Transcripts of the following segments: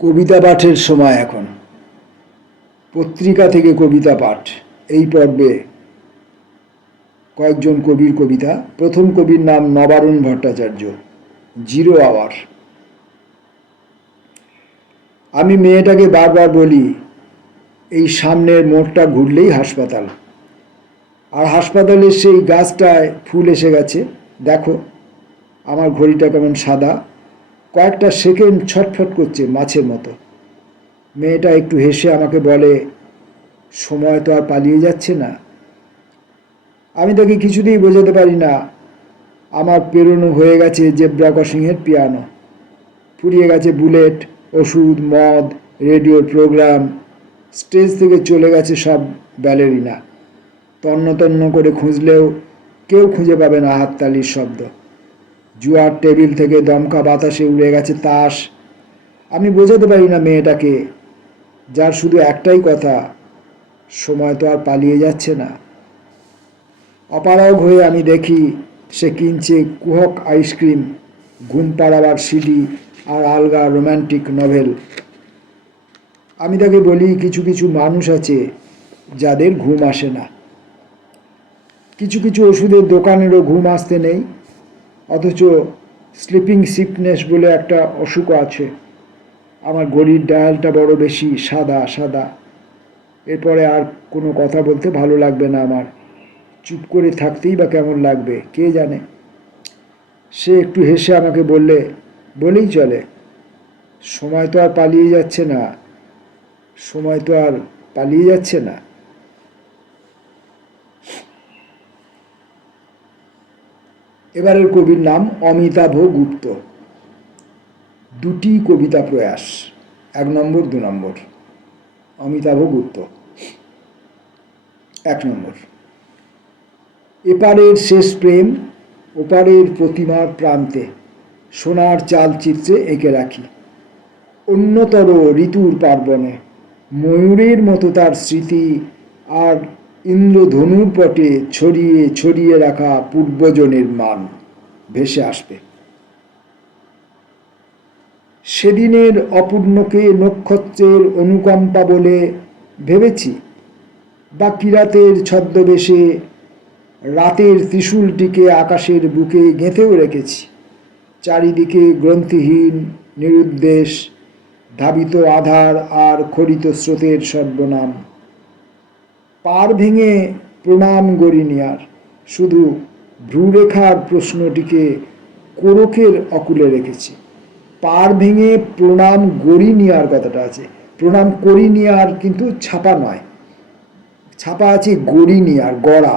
কবিতা পাঠের সময় এখন। পত্রিকা থেকে কবিতা পাঠ। এই পর্বে কয়েকজন কবির কবিতা। প্রথম কবির নাম নবারুণ ভট্টাচার্য। 0 আওয়ার। আমি মেয়েটাকে বারবার বলি, এই সামনের মোড়টা ঘুরলেই হাসপাতাল, আর হাসপাতালের সেই গাছটায় ফুল এসে গেছে। দেখো আমার ঘড়িটা কেমন সাদা, কয়েকটা সেকেন্ড ছটফট করছে মাছের মতো। মেয়েটা একটু হেসে আমাকে বলে, সময় তো আর পালিয়ে যাচ্ছে না। আমি তাকে কিছুতেই বোঝাতে পারি না আমার পেরোনো হয়ে গেছে জেব্রা ক্রসিংয়ের পিয়ানো, ফুরিয়ে গেছে বুলেট, ওষুধ, মদ, রেডিওর প্রোগ্রাম, স্টেজ থেকে চলে গেছে সব ব্যালেরিনা। তন্ন তন্ন করে খুঁজলেও কেউ খুঁজে পাবে না হাততালির শব্দ। জুয়ার টেবিল থেকে দমকা বাতাসে উড়ে গেছে তাস। আমি বোঝাতে পারি না মেয়েটাকে, যার শুধু একটাই কথা, সময় তো আর পালিয়ে যাচ্ছে না। অপারগ হয়ে আমি দেখি সে কিনছে কুহক আইসক্রিম, ঘুম পাড়াবার সিডি আর আলগা রোম্যান্টিক নভেল। আমি তাকে বলি, কিছু কিছু মানুষ আছে যাদের ঘুম আসে না। কিছু কিছু ওষুধের দোকানেরও ঘুম আসতে নেই, অথচ স্লিপিং সিকনেস বলে একটা অসুখ আছে। আমার ঘড়ির ডায়ালটা বড় বেশি সাদা সাদা। এরপরে আর কোনো কথা বলতে ভালো লাগবে না আমার। চুপ করে থাকতেই বা কেমন লাগবে কে জানে। সে একটু হেসে আমাকে বলেই চলে, সময় তো আর পালিয়ে যাচ্ছে না, সময় তো আর পালিয়ে যাচ্ছে না। এবারের কবির নাম অমিতাভ গুপ্ত। দুটি কবিতা প্রয়াস, 1 নম্বর 2 নম্বর। অমিতাভ গুপ্ত। 1 নম্বর। এপারের শেষ প্রেম ওপারের প্রতিমার প্রান্তে সোনার চালচিত্রে এঁকে রাখি। অন্যতর ঋতুর পার্বণে ময়ূরের মতো তার স্মৃতি আর ইন্দ্রধনুর পটে ছড়িয়ে ছড়িয়ে রাখা পূর্বজনের মান ভেসে আসবে। সেদিনের অপূর্ণকে নক্ষত্রের অনুকম্পা বলে ভেবেছি, বা কিরাতের ছদ্মবেশে রাতের ত্রিশূলটিকে আকাশের বুকে গেঁথেও রেখেছি। চারিদিকে গ্রন্থিহীন নিরুদ্দেশ, ধাবিত আধার আর খরিত স্রোতের সর্বনাম। পার ভেঙে প্রণাম গরিনিয়ার, শুধু ভ্রুরেখার প্রশ্নটিকে কোরকের অকুলে রেখেছি। পার ভেঙে প্রণাম গরিনিয়ার কথাটা আছে, প্রণাম করিনিয়ার কিন্তু ছাপা নয়, ছাপা আছে গরিনিয়ার, গড়া,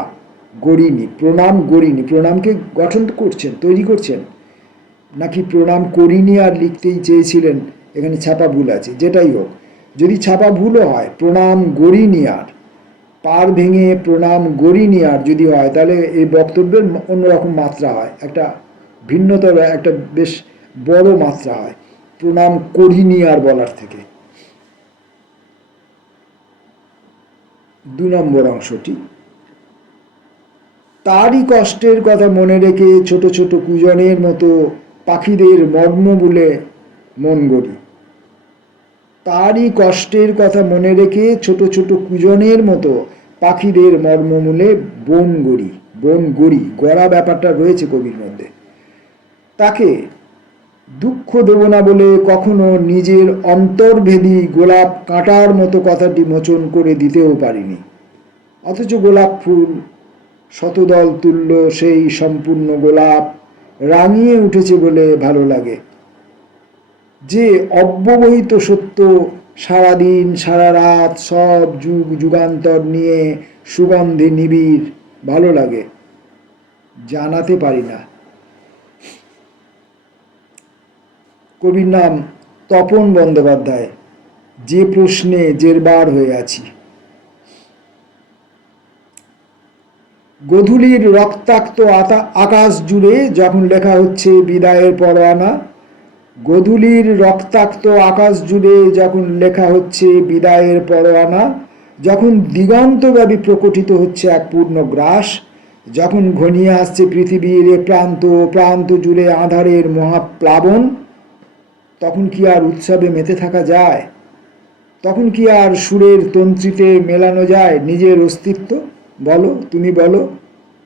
গরিনি, প্রণাম গরিনি। প্রণামকে গঠন করছেন, তৈরি করছেন, নাকি প্রণাম করিনি আর লিখতেই চেয়েছিলেন, এখানে ছাপা ভুল আছে। যেটাই হোক, যদি ছাপা ভুলও হয়, প্রণাম গরিনিয়ার, পার ভেঙে প্রণাম গরিনিয়ার যদি হয়, তাহলে এই বক্তব্যের অন্যরকম মাত্রা হয়, একটা ভিন্নতর, একটা বেশ বড় মাত্রা হয় প্রণাম করিনিয়ার বলার থেকে। 2 নম্বর অংশটি, তারই কষ্টের কথা মনে রেখে ছোট ছোট কুজনের মতো পাখিদের মর্ম বলে মন গড়ি। তারই কষ্টের কথা মনে রেখে ছোট ছোট কুজনের মতো পাখিদের মর্মমূলে বন গড়ি। বন গড়ি, গড়া ব্যাপারটা রয়েছে কবির মধ্যে। তাকে দুঃখ দেব না বলে কখনো নিজের অন্তর্ভেদী গোলাপ কাঁটার মতো কথাটি মোচন করে দিতেও পারিনি। অথচ গোলাপ ফুল, শতদল তুল্য সেই সম্পূর্ণ গোলাপ রাঙিয়ে উঠেছে বলে ভালো লাগে। যে অব্যবহিত সত্য সারাদিন সারা রাত সব যুগ যুগান্তর নিয়ে সুগন্ধে নিবিড়, ভালো লাগে, জানাতে পারি না। কবির নাম তপন বন্দ্যোপাধ্যায়। যে প্রশ্নে জেরবার হয়ে আছি। গোধূলির রক্তাক্ত আকাশ জুড়ে যখন লেখা হচ্ছে বিদায়ের পরোয়ানা, গোধূলির রক্তাক্ত আকাশ জুড়ে যখন লেখা হচ্ছে বিদায়ের পরোয়ানা, যখন দিগন্তব্যাপী প্রকটিত হচ্ছে এক পূর্ণ গ্রাস, যখন ঘনিয়ে আসছে পৃথিবীর প্রান্ত প্রান্ত জুড়ে আঁধারের মহাপ্লাবন, তখন কি আর উৎসবে মেতে থাকা যায়? তখন কি আর সুরের তন্ত্রীতে মেলানো যায় নিজের অস্তিত্ব? বলো, তুমি বলো।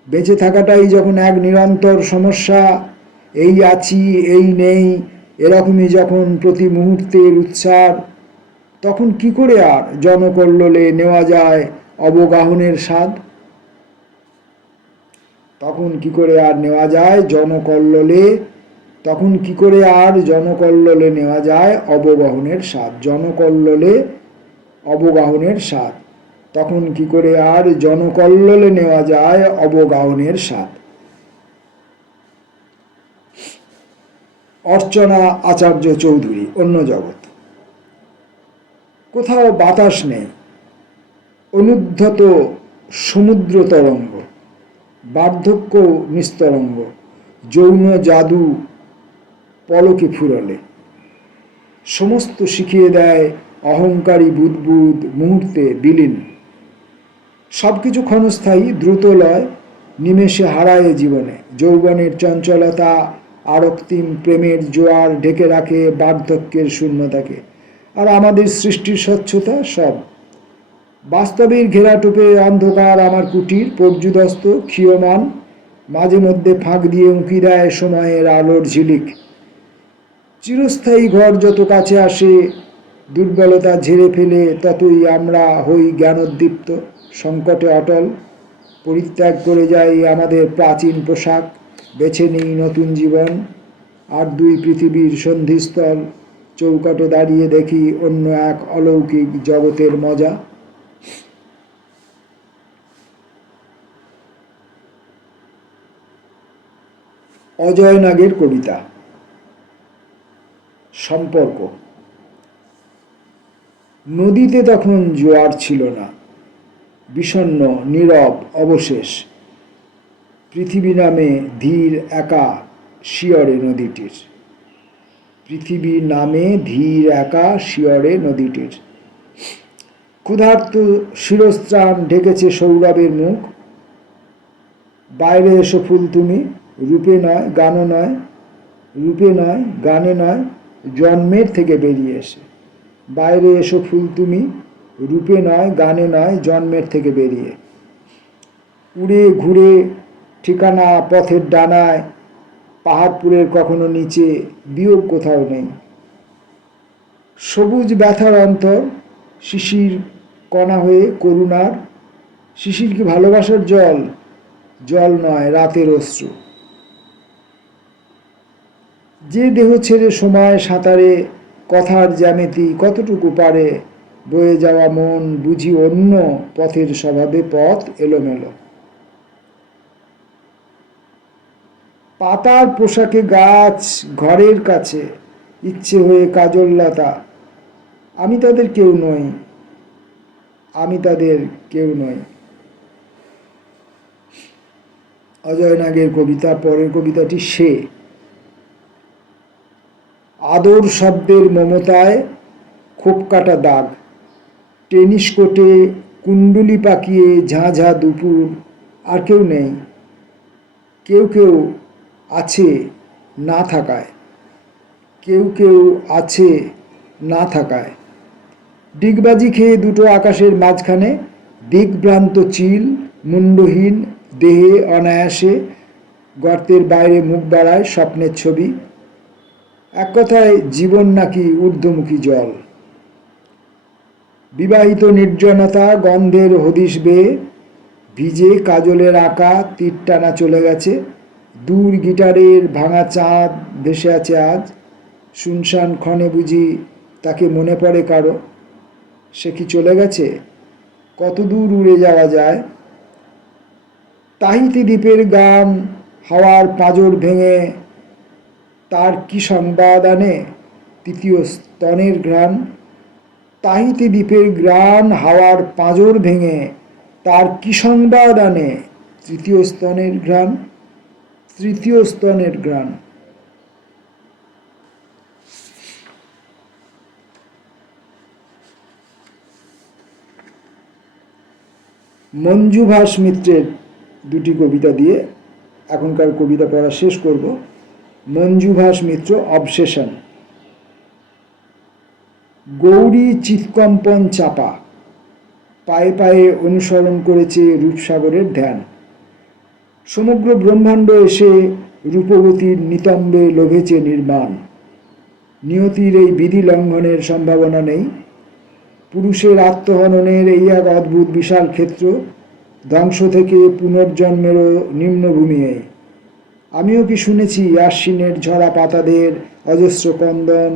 বেঁচে থাকাটাই যখন এক নিরন্তর সমস্যা, এই আছি এই নেই এরকমই যখন প্রতি মুহূর্তের উৎসার, তখন কি করে আর জনকল্লোলে নেওয়া যায় অবগাহনের স্বাদ? তখন কি করে আর নেওয়া যায় জনকল্লোলে তখন কি করে আর জনকল্লোলে নেওয়া যায় অবগাহনের স্বাদ? জনকল্লোলে অবগাহনের স্বাদ। তখন কি করে আর জনকল্লোলে নেওয়া যায় অবগাহনের স্বাদ? অর্চনা আচার্য চৌধুরী, অন্য জগৎ। কোথাও বাতাস নেই, অনুদ্ধত সমুদ্র তরঙ্গ, বার্ধক্য নিস্তরঙ্গ, যৌন জাদু পলকে ফুরলে সমস্ত শিখিয়ে দেয় অহংকারী বুদ্বুদ মুহূর্তে বিলীন। সব কিছু ক্ষণস্থায়ী, দ্রুত লয়, নিমেষে হারায় জীবনে। যৌবনের চঞ্চলতা আর অক্তিম প্রেমের জোয়ার ঢেকে রাখে বার্ধক্যের শূন্যতাকে। আর আমাদের সৃষ্টির স্বচ্ছতা সব বাস্তবের ঘেরাটোপে অন্ধকার আমার কুটির পর্যুদস্ত ক্ষীয়মান, মাঝে মধ্যে ফাঁক দিয়ে উঁকি দেয় সময়ের আলোর ঝিলিক। চিরস্থায়ী ঘর যত কাছে আসে দুর্বলতা ঝেড়ে ফেলে ততই আমরা হই জ্ঞানোদ্দীপ্ত, সংকটে অটল। পরিত্যাগ করে যাই আমাদের প্রাচীন পোশাক, বেছে নিই নতুন জীবন। আর দুই পৃথিবীর সন্ধিস্থল, চৌকাটে দাঁড়িয়ে দেখি অন্য এক অলৌকিক জগতের মজা। অজয় নাগের কবিতা সম্পর্ক। নদীতে তখন জোয়ার ছিল না, বিষণ্ণ নীরব অবশেষ। পৃথিবী নামে ধীর একা শিয়রে নদীটির। পৃথিবী নামে ধীর একা শিয়রে নদীটির। ক্ষুধার্ত শিরস্ত্রাণ ঢেকেছে সৌরভের মুখ। বাইরে এসো ফুল তুমি, রূপে নয় গানে নয়, রূপে নয় গানে নয়, জন্মের থেকে বেরিয়ে এসে। বাইরে এসো ফুল তুমি, রূপে নয় গানে নয়, জন্মের থেকে বেরিয়ে। উড়ে ঘুরে ঠিকানা পথের ডানায়, পাহাড়পুরের কখনো নিচে, বিয়োগ কোথাও নেই। সবুজ ব্যথার অন্তর, শিশির কণা হয়ে করুণার। শিশির কি ভালোবাসার জল? জল নয়, রাতের অশ্রু। যে দেহ ছেড়ে সময় সাঁতারে, কথার জ্যামিতি কতটুকু পারে, বয়ে যাওয়া মন বুঝি অন্য পথের স্বভাবে পথ এলোমেলো। পাতার পোশাকে গাছ ঘরের কাছে, ইচ্ছে হয়ে কাজললতা। আমি তাদের কেউ নই, আমি তাদের কেউ নই। অজয় নাগের কবিতা। পরের কবিতাটি সে। আদর শব্দের মমতায় খোপ কাটা দাগ, টেনিস কোর্টে কুণ্ডুলি পাকিয়ে ঝাঁ ঝাঁ দুপুর। আর কেউ নেই, কেউ কেউ আছে না থাকায়, কেউ কেউ আছে না থাকায়। ডিগবাজি খেয়ে দুটো আকাশের মাঝখানে, দিগভ্রান্ত চিল মুন্ডহীন দেহে অনায়াসে, গর্তের বাইরে মুখ বাড়ায় স্বপ্নের ছবি। এক কথায় জীবন নাকি ঊর্ধ্বমুখী জল। বিবাহিত নির্জনতা গন্ধের হদিশ বেয়ে, ভিজে কাজলের আঁকা তীর টানা চলে গেছে। দূর গিটারের ভাঙা চাঁদ ভেসে আছে আজ। শুনশান ক্ষণে বুঝি তাকে মনে পড়ে কারো। সে কি চলে গেছে? কত দূর উড়ে যাওয়া যায়? তাহিতি দ্বীপের গান হাওয়ার পাঁজর ভেঙে, তার কি সংবাদ আনে তৃতীয় স্তনের ঘ্রাণ? তাহিতি দ্বীপের গান হাওয়ার পাঁজর ভেঙে, তার কি সংবাদ আনে তৃতীয় স্তনের ঘ্রাণ? তৃতীয় স্তনের ঘ্রাণ। মঞ্জুভাষ মিত্রের দুটি কবিতা দিয়ে এখনকার কবিতা পড়া শেষ করব। মঞ্জুভাষ মিত্র, অবসেশন। গৌরী চিৎকম্পন চাপা পায়ে পায়ে অনুসরণ করেছে রূপসাগরের ধ্যান। সমগ্র ব্রহ্মাণ্ড এসে রূপবতীর নিতম্বে লোভেছে নির্মাণ। নিয়তির এই বিধি লঙ্ঘনের সম্ভাবনা নেই। পুরুষের আত্মহননের এই এক অদ্ভুত বিশাল ক্ষেত্র, ধ্বংস থেকে পুনর্জন্মেরও নিম্নভূমি। আমিও কি শুনেছি আশ্বিনের ঝরা পাতাদের অজস্র ক্রন্দন,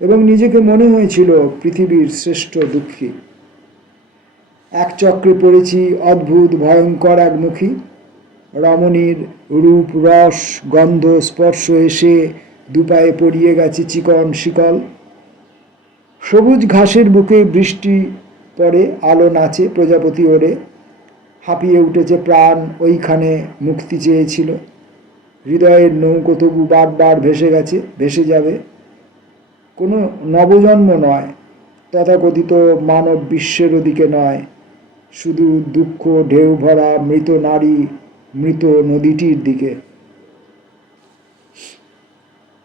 এবং নিজেকে মনে হয়েছিল পৃথিবীর শ্রেষ্ঠ দুঃখী। এক চক্রে পড়েছি অদ্ভুত ভয়ঙ্কর একমুখী। রমণীর রূপ রস গন্ধ স্পর্শ এসে দুপায়ে পড়িয়ে গেছে চিকন শিকল। সবুজ ঘাসের বুকে বৃষ্টি পড়ে, আলো নাচে, প্রজাপতি ওড়ে। হাঁপিয়ে উঠেছে প্রাণ, ওইখানে মুক্তি চেয়েছিল। হৃদয়ের নৌকো তবু বারবার ভেসে গেছে, ভেসে যাবে। কোনো নবজন্ম নয়, তথাকথিত মানব বিশ্বের ওদিকে নয়, শুধু দুঃখ ঢেউ ভরা মৃত নারী, মৃত নদীটির দিকে।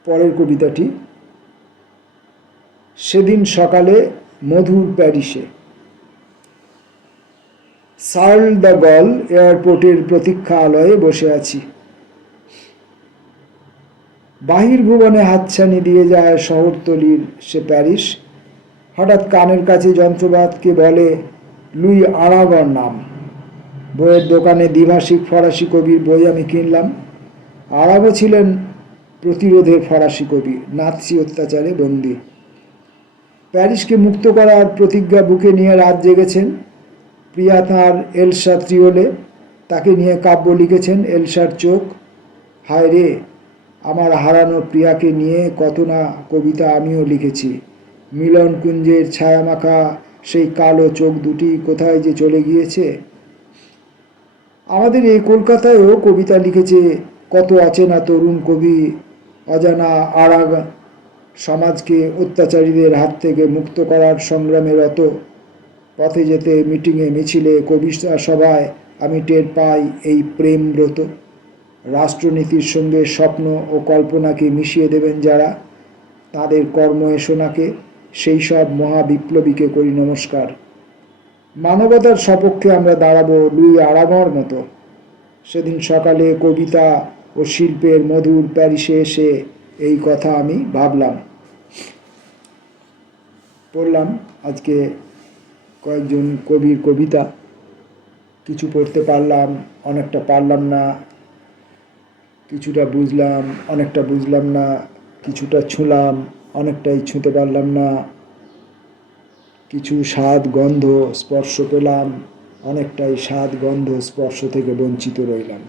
পরের কবিতাটি। সেদিন সকালে মধুর প্যারিসে। শার্ল দ্য গল এয়ারপোর্টের প্রতীক্ষালয়ে বসে আছি। বাহির্ভুবনে হাতছানি দিয়ে যায় শহরতলির সে প্যারিস। হঠাৎ কানের কাছে যন্ত্রবাদকে বলে লুই আরাগর নাম। বইয়ের দোকানে দ্বিভাষিক ফরাসি কবির বই আমি কিনলাম। আরাগো ছিলেন প্রতিরোধের ফরাসি কবি, নাৎসি অত্যাচারে বন্দী। প্যারিসকে মুক্ত করার প্রতিজ্ঞা বুকে নিয়ে রাত জেগেছেন। প্রিয়া তাঁর এলসা ত্রিওলে, তাকে নিয়ে কাব্য লিখেছেন এলসার চোখ। হায় রে, আমার হারানো প্রিয়াকে নিয়ে কত না কবিতা আমিও লিখেছি। মিলন কুঞ্জের ছায়ামাখা সেই কালো চোখ দুটি কোথায় যে চলে গিয়েছে। আমাদের এই কলকাতায়ও কবিতা লিখেছে কত অচেনা তরুণ কবি। অজানা আরাগ সমাজকে অত্যাচারীদের হাত থেকে মুক্ত করার সংগ্রামে রত। পথে যেতে, মিটিংয়ে, মিছিলে, কবিতা সভায় আমি টের পাই এই প্রেমব্রত। রাষ্ট্রনীতির সঙ্গে স্বপ্ন ও কল্পনাকে মিশিয়ে দেবেন যারা, তাদের কর্ম এসোনাকে, সেই সব মহাবিপ্লবীকে করি নমস্কার। মানবতার সপক্ষে আমরা দাঁড়াবো লুই আরাগোর মতো। সেদিন সকালে কবিতা ও শিল্পের মধুর প্যারিসে এসে এই কথা আমি ভাবলাম। পড়লাম আজকে কয়েকজন কবির কবিতা। কিছু পড়তে পারলাম, অনেকটা পারলাম না। কিছুটা বুঝলাম, অনেকটা বুঝলাম না। কিছুটা ছুঁলাম, অনেকটাই ছুঁতে পারলাম না। কিছু স্বাদ গন্ধ স্পর্শ পেলাম, অনেকটাই স্বাদ গন্ধ স্পর্শ থেকে বঞ্চিত রইলাম।